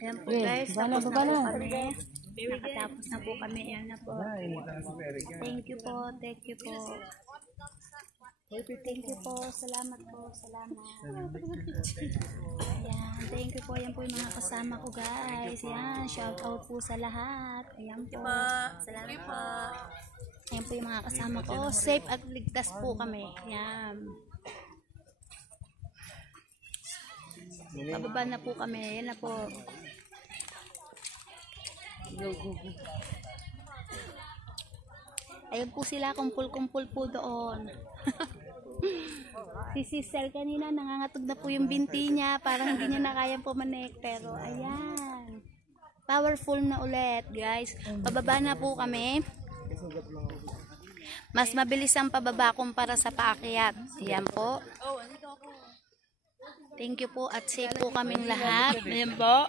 Ayan po guys, tapos na po kami. Nakatapos na po kami. Ayan na po. Thank you po. Thank you po. Thank you po. Salamat po. Salamat. Ayan. Thank you po. Ayan po yung mga kasama ko guys. Ayan. Shout out po sa lahat. Ayan po. Salamat po. Ayan po yung mga kasama ko. Safe at ligtas po kami. Ayan. Pababa na po kami. Ayan na po. Ayan po sila. Kumpul-kumpul po doon. Si Sisel kanina nangangatog na po yung binti niya. Parang hindi niya na kayang pumanik. Pero ayan. Powerful na ulit guys. Pababa na po kami. Mas mabilis ang pababa kumpara sa paakyat. Ayan po. Thank you po at safe po kaming lahat. Ayan po.